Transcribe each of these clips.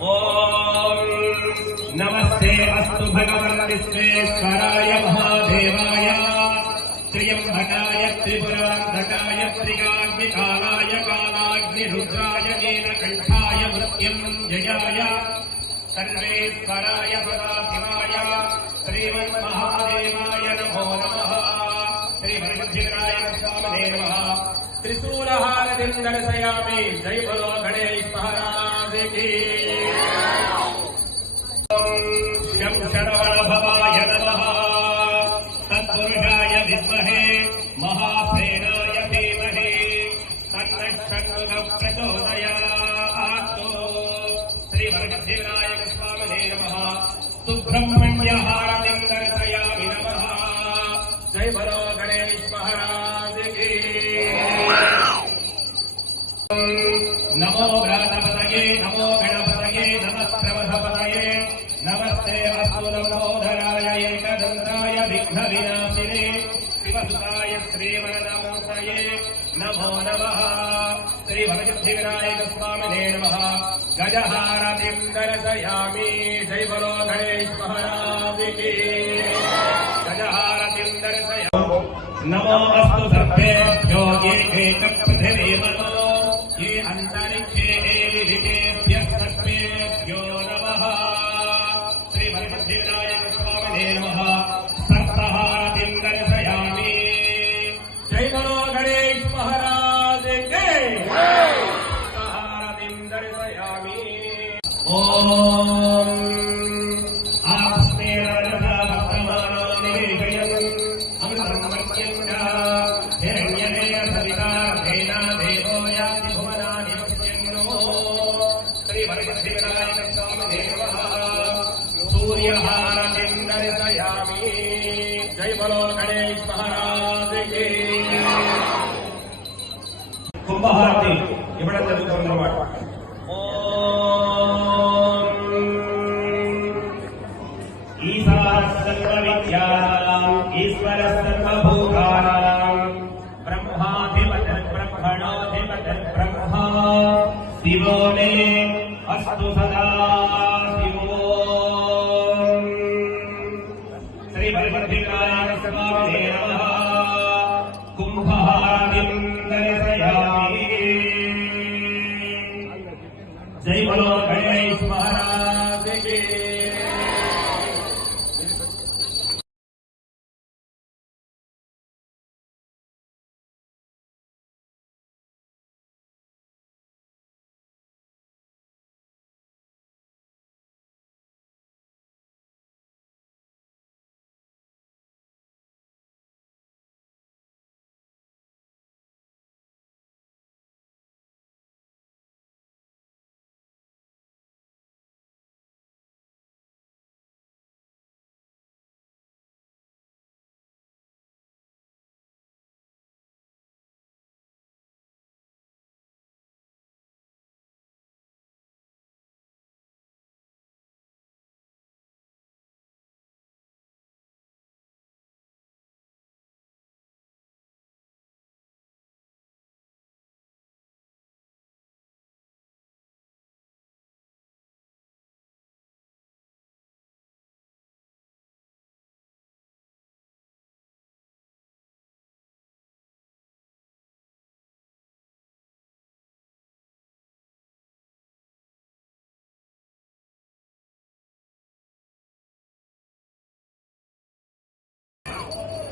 ओम नमस्ते अस्तु भगवन् विश्वेश्वराय महादेवाय त्र्यंबकाय त्रिपुरांधकाय त्रिकाग्निकालाय कालाग्निरुद्राय नीलकण्ठाय मृत्युञ्जयाय सर्वेश्वराय सदाशिवाय श्रीमन्महादेवाय नमो नमः। श्रीवरसिद्धिविनायक स्वामिने नमः। त्रिशूलहारतिं दर्शयामि। जय बोलो गणेश महाराज की। शं शरवणभवाय नमः। तत्पुरुषाय विद्महे महासेनाय धीमहि तन्नः षण्मुखः प्रचोदयात्। श्रीवरसिद्धिविनायक स्वामिने नमः। सुब्रह्मण्यहारतिं दर्शयामि नमः। जय बोलो गणेश महाराज की। नमो व्रातपतये नमो गणपतये नमः प्रमथपतये नमस्ते अस्तु लम्बोदराय एकदन्ताय विघ्नविनाशिने शिवसुताय श्रीवरदमूर्तये नमो नमः। श्रीवरसिद्धिविनायक स्वामिने नमः। गजहारतिं दर्शयामि। जय बोलो गणेश महाराज की। गजहारतिं दर्शयामि। नमो अस्तु सर्वेभ्यो ये एकपृथिवीमनो ये अन्तरिक्षे एलिलितेभ्यः सर्वेभ्यो नमः। श्रीवरसिद्धिविनायक स्वामिने नमः। सप्तहारतिं दर्शयामि। जय बोलो गणेश महाराज के। सप्तहारतिं दर्शयामि। ओम आस्तेन रजसा भक्तमानो निवेशयन् अमृतं मर्त्यं च हिरण्यमेव सविता धेना देवो याति भुवनानि पश्यन्नो। श्रीवरसिद्धिविनायक स्वामिने नमः। सूर्यहारतिं दर्शयामि। जय बोलो गणेश महाराज की। कुंभहारति इवडं जरुगुतुन्नమాట। ईशानः सर्वविद्यानां ईश्वरः सर्वभूतानां ब्रह्माधिपतिर्ब्रह्मणोऽधिपतिर्ब्रह्मा शिवो मे अस्तु सदा शिवो। श्रीवरसिद्धिविनायक स्वामिने नमः। कुम्भहारतिं दर्शयामि। जय बोलो गणेश महाराज की।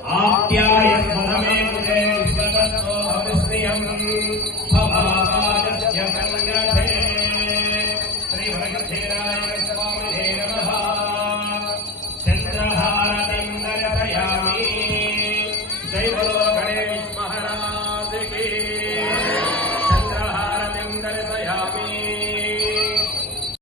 आप्यायस्मरमे मुखे विश्वगतो भविष्यम् भवापादस्य कन्यते। श्रीवरसिद्धिविनायक स्वामिने नमः। चन्द्रहारतिं दर्शयामि। जय बोलो